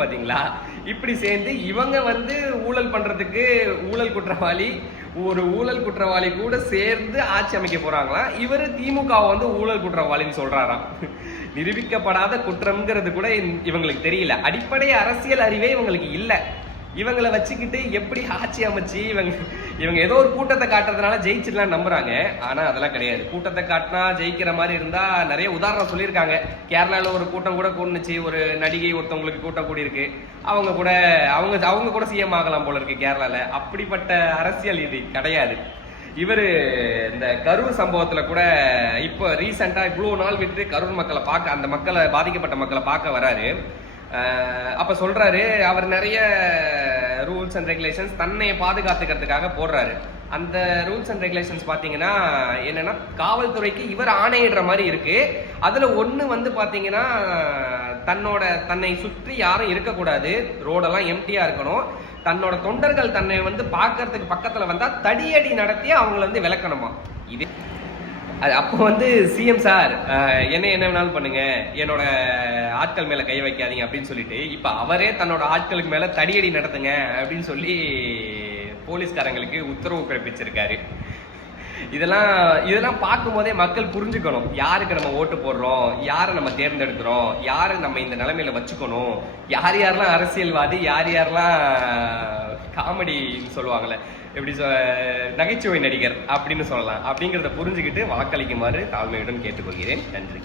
பாத்தீங்களா? இப்படி சேர்ந்து இவங்க வந்து ஊழல் பண்றதுக்கு ஊழல் குற்றவாளி கூட சேர்ந்து ஆட்சி அமைக்க போறாங்களாம். இவரு திமுக வந்து ஊழல் குற்றவாளின்னு சொல்றாராம். நிரூபிக்கப்படாத குற்றம்ங்கிறது கூட இவங்களுக்கு தெரியல. அடிப்படை அரசியல் அறிவே இவங்களுக்கு இல்ல. இவங்களை வச்சுக்கிட்டு எப்படி ஆட்சி அமைச்சு இவங்க ஏதோ ஒரு கூட்டத்தை காட்டுறதுனால ஜெயிச்சிடலாம் நம்புறாங்க. ஆனா அதெல்லாம் கிடையாது. கூட்டத்தை காட்டினா ஜெயிக்கிற மாதிரி இருந்தா நிறைய உதாரணம் சொல்லியிருக்காங்க. கேரளால ஒரு கூட்டம் கூட கூடுனுச்சு. ஒரு நடிகை ஒருத்தவங்களுக்கு கூட்டம் கூடி இருக்கு. அவங்க கூட சிஎம் ஆகலாம் போல இருக்கு கேரளால. அப்படிப்பட்ட அரசியல் இது கிடையாது. இவரு இந்த கரூர் சம்பவத்துல கூட இப்ப ரீசெண்டா இவ்வளவு நாள் விட்டு கரூர் மக்களை பார்க்க, அந்த பாதிக்கப்பட்ட மக்களை பார்க்க வராரு. அப்ப சொல்றாரு, அவர் நிறைய ரூல்ஸ் அண்ட் ரெகுலேஷன்ஸ் தன்னை பாதுகாத்துக்கிறதுக்காக போடுறாரு. அந்த ரூல்ஸ் அண்ட் ரெகுலேஷன்ஸ் பாத்தீங்கன்னா என்னன்னா, காவல்துறைக்கு இவர் ஆணையிடுற மாதிரி இருக்கு. அதுல ஒண்ணு வந்து பாத்தீங்கன்னா, தன்னை சுற்றி யாரும் இருக்கக்கூடாது, ரோடெல்லாம் எம்டியா இருக்கணும், தன்னோட தொண்டர்கள் தன்னை வந்து பாக்குறதுக்கு பக்கத்துல வந்தா தடியடி நடத்தி அவங்களை வந்து விளக்கணுமா. இது அப்போ வந்து சிஎம் சார் என்ன வேணாலும் பண்ணுங்க, என்னோட ஆட்கள் மேல கை வைக்காதீங்க அப்படின்னு சொல்லிட்டு இப்ப அவரே தன்னோட ஆட்களுக்கு மேல தடியடி நடத்துங்க அப்படின்னு சொல்லி போலீஸ்காரங்களுக்கு உத்தரவு பிறப்பிச்சிருக்காரு. இதெல்லாம் பார்க்கும் போதே மக்கள் புரிஞ்சுக்கணும், யாருக்கு நம்ம ஓட்டு போடுறோம், யாரை நம்ம தேர்ந்தெடுக்கிறோம், யாரை நம்ம இந்த நிலைமையில வச்சுக்கணும், யாரெல்லாம் அரசியல்வாதி, யாரெல்லாம் காமெடின்னு சொல்லுவாங்கல்ல, எப்படி நகைச்சுவை நடிகர் அப்படின்னு சொல்லலாம். அப்படிங்கிறத புரிஞ்சுக்கிட்டு வாக்களிக்குமாறு தாழ்மையுடன் கேட்டுக்கொள்கிறேன். நன்றி.